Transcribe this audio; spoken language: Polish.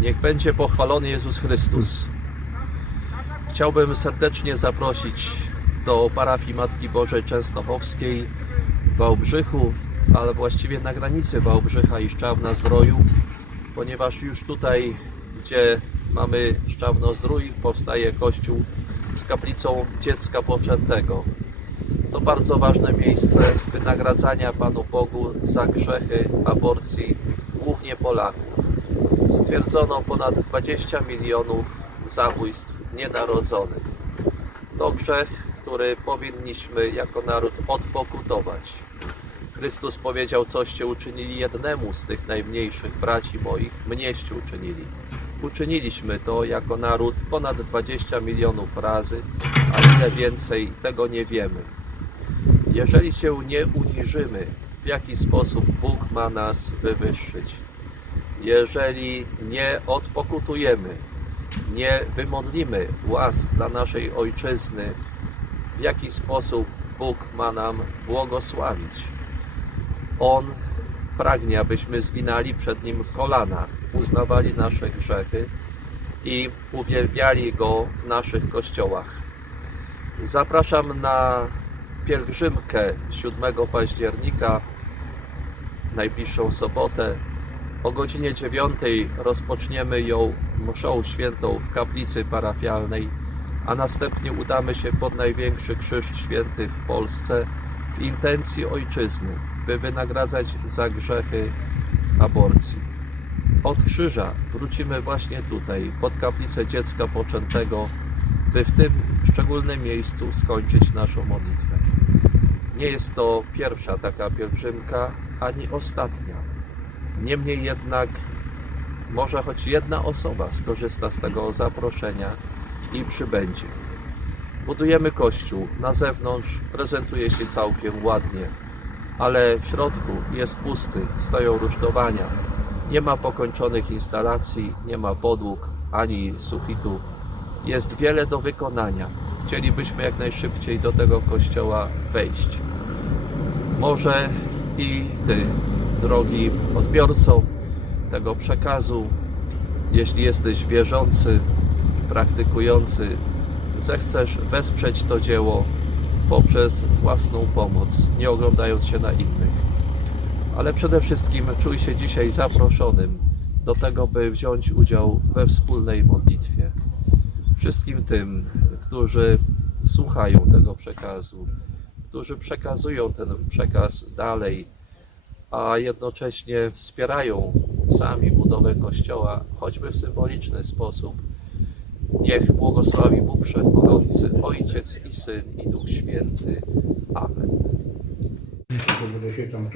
Niech będzie pochwalony Jezus Chrystus. Chciałbym serdecznie zaprosić do parafii Matki Bożej Częstochowskiej w Wałbrzychu, ale właściwie na granicy Wałbrzycha i Szczawna-Zdroju, ponieważ już tutaj, gdzie mamy Szczawno-Zdrój, powstaje kościół z kaplicą Dziecka Poczętego. To bardzo ważne miejsce wynagradzania Panu Bogu za grzechy aborcji, głównie Polaków. Stwierdzono ponad 20 milionów zabójstw nienarodzonych. To grzech, który powinniśmy jako naród odpokutować. Chrystus powiedział, coście uczynili jednemu z tych najmniejszych braci moich, mnieście uczynili. Uczyniliśmy to jako naród ponad 20 milionów razy, a ile więcej tego nie wiemy. Jeżeli się nie uniżymy, w jaki sposób Bóg ma nas wywyższyć? Jeżeli nie odpokutujemy, nie wymodlimy łask dla naszej ojczyzny, w jaki sposób Bóg ma nam błogosławić? On pragnie, abyśmy zginali przed Nim kolana, uznawali nasze grzechy i uwielbiali Go w naszych kościołach. Zapraszam na pielgrzymkę 7 października, najbliższą sobotę. O godzinie 9 rozpoczniemy ją mszą świętą w kaplicy parafialnej, a następnie udamy się pod największy krzyż święty w Polsce w intencji ojczyzny, by wynagradzać za grzechy aborcji. Od krzyża wrócimy właśnie tutaj, pod kaplicę dziecka poczętego, by w tym szczególnym miejscu skończyć naszą modlitwę. Nie jest to pierwsza taka pielgrzymka, ani ostatnia. Niemniej jednak może choć jedna osoba skorzysta z tego zaproszenia i przybędzie. Budujemy kościół. Na zewnątrz prezentuje się całkiem ładnie, ale w środku jest pusty, stoją rusztowania. Nie ma pokończonych instalacji, nie ma podłóg ani sufitu. Jest wiele do wykonania. Chcielibyśmy jak najszybciej do tego kościoła wejść. Może i Ty, drogi odbiorco tego przekazu, jeśli jesteś wierzący, praktykujący, zechcesz wesprzeć to dzieło poprzez własną pomoc, nie oglądając się na innych. Ale przede wszystkim czuj się dzisiaj zaproszonym do tego, by wziąć udział we wspólnej modlitwie. Wszystkim tym, którzy słuchają tego przekazu, którzy przekazują ten przekaz dalej, a jednocześnie wspierają sami budowę Kościoła, choćby w symboliczny sposób. Niech błogosławi Bóg Wszechmogący, Ojciec i Syn i Duch Święty. Amen. Się tam.